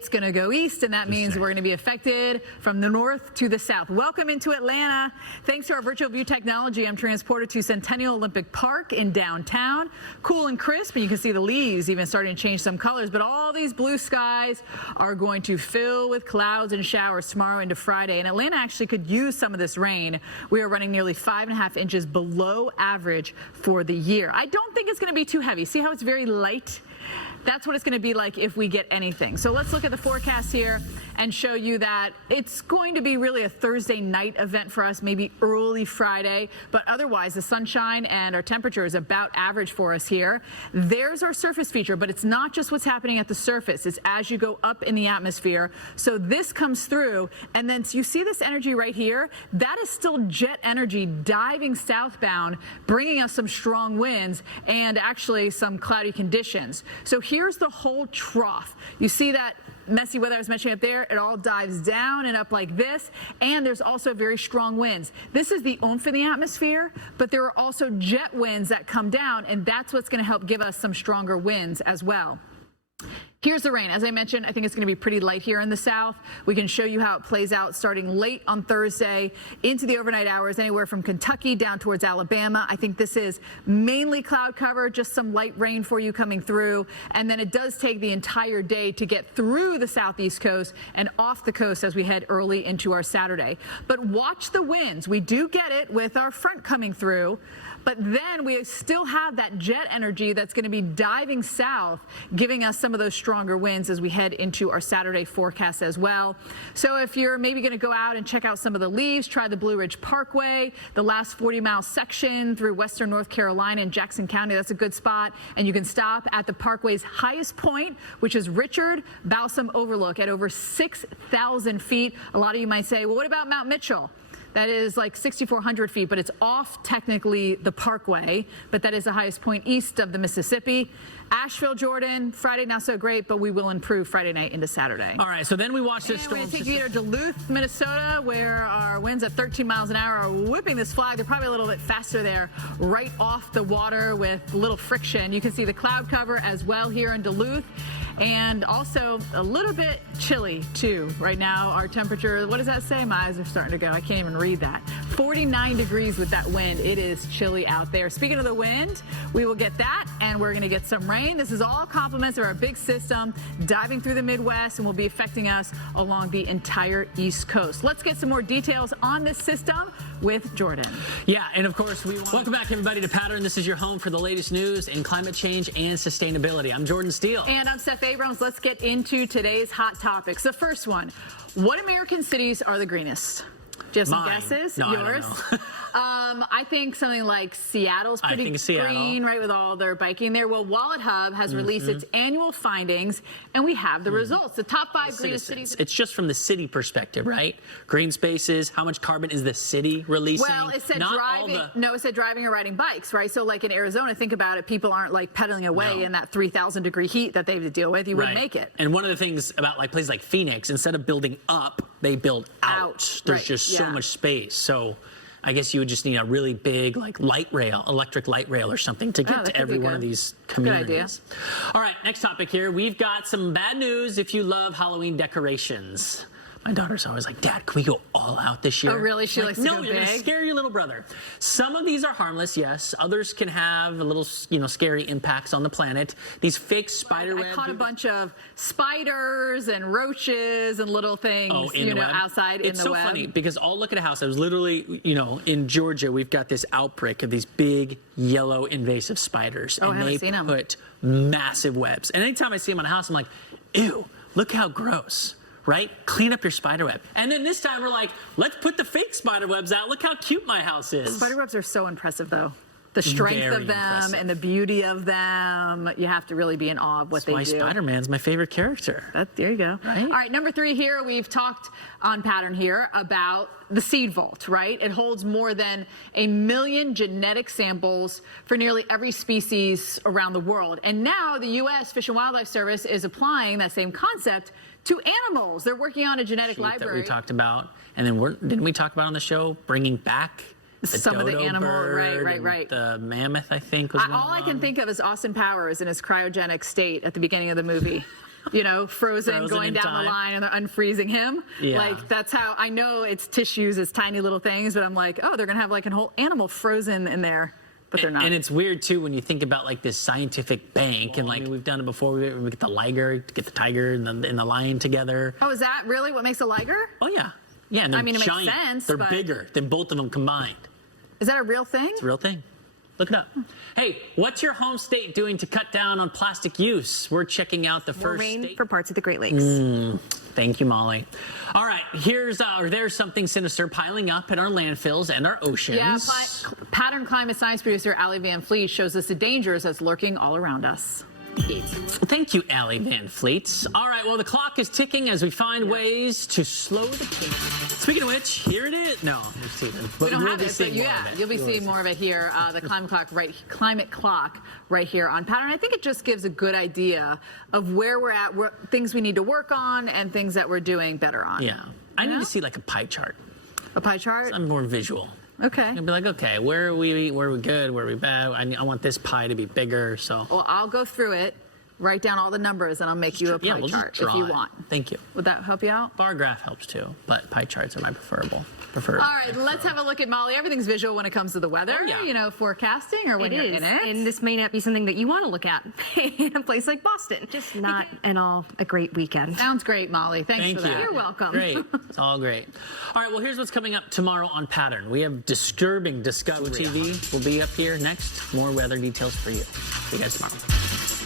It's going to go east, and that means we're going to be affected from the north to the south. Welcome into Atlanta. Thanks to our virtual view technology, I'm transported to Centennial Olympic Park in downtown. Cool and crisp, and you can see the leaves even starting to change some colors, but all these blue skies are going to fill with clouds and showers tomorrow into Friday, and Atlanta actually could use some of this rain. We are running nearly 5.5 inches below average for the year. I don't think it's going to be too heavy. See how it's very light? That's what it's going to be like if we get anything. So let's look at the forecast here and show you that it's going to be really a Thursday night event for us, maybe early Friday, but otherwise the sunshine and our temperature is about average for us here. There's our surface feature, but it's not just what's happening at the surface. It's as you go up in the atmosphere. So this comes through, and then you see this energy right here? That is still jet energy diving southbound, bringing us some strong winds and actually some cloudy conditions. So here's the whole trough. You see that messy weather I was mentioning up there? It all dives down and up like this, and there's also very strong winds. This is the oomph in the atmosphere, but there are also jet winds that come down, and that's what's going to help give us some stronger winds as well. Here's the rain. As I mentioned, I think it's going to be pretty light here in the south. We can show you how it plays out starting late on Thursday into the overnight hours, anywhere from Kentucky down towards Alabama. I think this is mainly cloud cover, just some light rain for you coming through. And then it does take the entire day to get through the southeast coast and off the coast as we head early into our Saturday. But watch the winds. We do get it with our front coming through, but then we still have that jet energy that's going to be diving south, giving us some of those stronger winds as we head into our Saturday forecast as well. So if you're maybe going to go out and check out some of the leaves, try the Blue Ridge Parkway, the last 40-mile section through western North Carolina and Jackson County. That's a good spot. And you can stop at the parkway's highest point, which is Richard Balsam Overlook at over 6,000 feet. A lot of you might say, well, what about Mount Mitchell? That is like 6,400 feet, but it's off technically the parkway, but that is the highest point east of the Mississippi. Asheville, Jordan, Friday not so great, but we will improve Friday night into Saturday. All right, so then we watch this and storm. We take you to Duluth, Minnesota, where our winds at 13 miles an hour are whipping this flag. They're probably a little bit faster there, right off the water with little friction. You can see the cloud cover as well here in Duluth. And also a little bit chilly too. Right now our temperature, what does that say? My eyes are starting to go. I can't even read that. 49 degrees with that wind. It is chilly out there. Speaking of the wind, we will get that, and we're going to get some rain. This is all compliments of our big system diving through the Midwest and will be affecting us along the entire East Coast. Let's get some more details on this system with Jordan. Yeah, and of course, welcome back everybody to Pattern. This is your home for the latest news in climate change and sustainability. I'm Jordan Steele. And I'm Steph Abrams. Let's get into today's hot topics. The first one, what American cities are the greenest? Do you have some guesses? No, yours? I don't know. I think something like Seattle's pretty green, right, with all their biking there. Well, Wallet Hub has released its annual findings, and we have the results. The top 5 greenest cities. It's just from the city perspective, right? Green spaces, how much carbon is the city releasing? Well, it said driving. No, it said driving or riding bikes, right? So like in Arizona, think about it. People aren't like pedaling away in that 3,000 degree heat that they have to deal with. You wouldn't make it. And one of the things about like places like Phoenix, instead of building up, they build out. There's just so much space. So I guess you would just need a really big like electric light rail or something to get to every one of these communities. Good idea. All right, next topic here. We've got some bad news if you love Halloween decorations. My daughter's always like, Dad, can we go all out this year? Oh, really? She likes to go No, you're going to scare your little brother. Some of these are harmless, yes. Others can have a little, scary impacts on the planet. These fake spider webs. I caught a bunch of spiders and roaches and little things, outside in the web. It's so funny because I'll look at a house. I was literally, in Georgia, we've got this outbreak of these big yellow invasive spiders. Oh, and I haven't they seen them. put massive webs. And anytime I see them on a house, I'm like, ew, look how gross. Right? Clean up your spider web. And then this time we're like, let's put the fake spider webs out. Look how cute my house is. Spider webs are so impressive, though. The strength of them and the beauty of them. You have to really be in awe of what they do. That's why Spider-Man's my favorite character. There you go. Right? All right, number 3 here. We've talked on Pattern here about the seed vault, right? It holds more than 1 million genetic samples for nearly every species around the world. And now the U.S. Fish and Wildlife Service is applying that same concept to animals. They're working on a genetic library. That we talked about. And then didn't we talk about on the show bringing back some of the animal, right. The mammoth, I think, was one all I can think of is Austin Powers in his cryogenic state at the beginning of the movie. you know, frozen Frozen going in down time. the line and they're unfreezing him. Yeah. Like, that's how I know it's tissues, it's tiny little things, but I'm like, oh, they're going to have like a whole animal frozen in there. But they're not. And it's weird too when you think about like this scientific bank, and like we've done it before. We get the liger, get the tiger, and the lion together. Oh, is that really what makes a liger? Oh yeah, yeah. And they're I mean, it makes giant. sense, They're but- bigger than both of them combined. Is that a real thing? It's a real thing. Look it up. Hey, what's your home state doing to cut down on plastic use? We're checking out the More first rain state. for parts of the Great Lakes. Thank you, Molly. All right, there's something sinister piling up in our landfills and our oceans. Yeah, pattern climate science producer Allie Van Fleet shows us the dangers that's lurking all around us. Thank you, Allie Van Fleet. All right, well, the clock is ticking as we find ways to slow the pace. Speaking of which, here it is. No, I'm just teasing. We don't we'll have be it, but seeing more yeah, of it. you'll be seeing more of it here. The climate clock right here on Pattern. I think it just gives a good idea of where we're at, things we need to work on, and things that we're doing better on. Yeah, I need know? to see like a pie chart. A pie chart? I'm more visual. Okay. I'd be like, okay, where are we good, where are we bad? I want this pie to be bigger, so. Well, I'll go through it, write down all the numbers, and I'll make you a Yeah, pie we'll chart just draw if you it. want. Thank you. Would that help you out? Bar graph helps too, but pie charts are my preferred. All right, let's have a look at Molly. Everything's visual when it comes to the weather, Oh, yeah. you know, forecasting or when It you're is, in it. and this may not be something that you want to look at in a place like Boston. Just not at all a great weekend. Sounds great, Molly. Thanks Thank for you. that. You're welcome. Great. It's all great. All right, well, here's what's coming up tomorrow on Pattern. We have disturbing discovery. TV will be up here next. More weather details for you. See you guys tomorrow.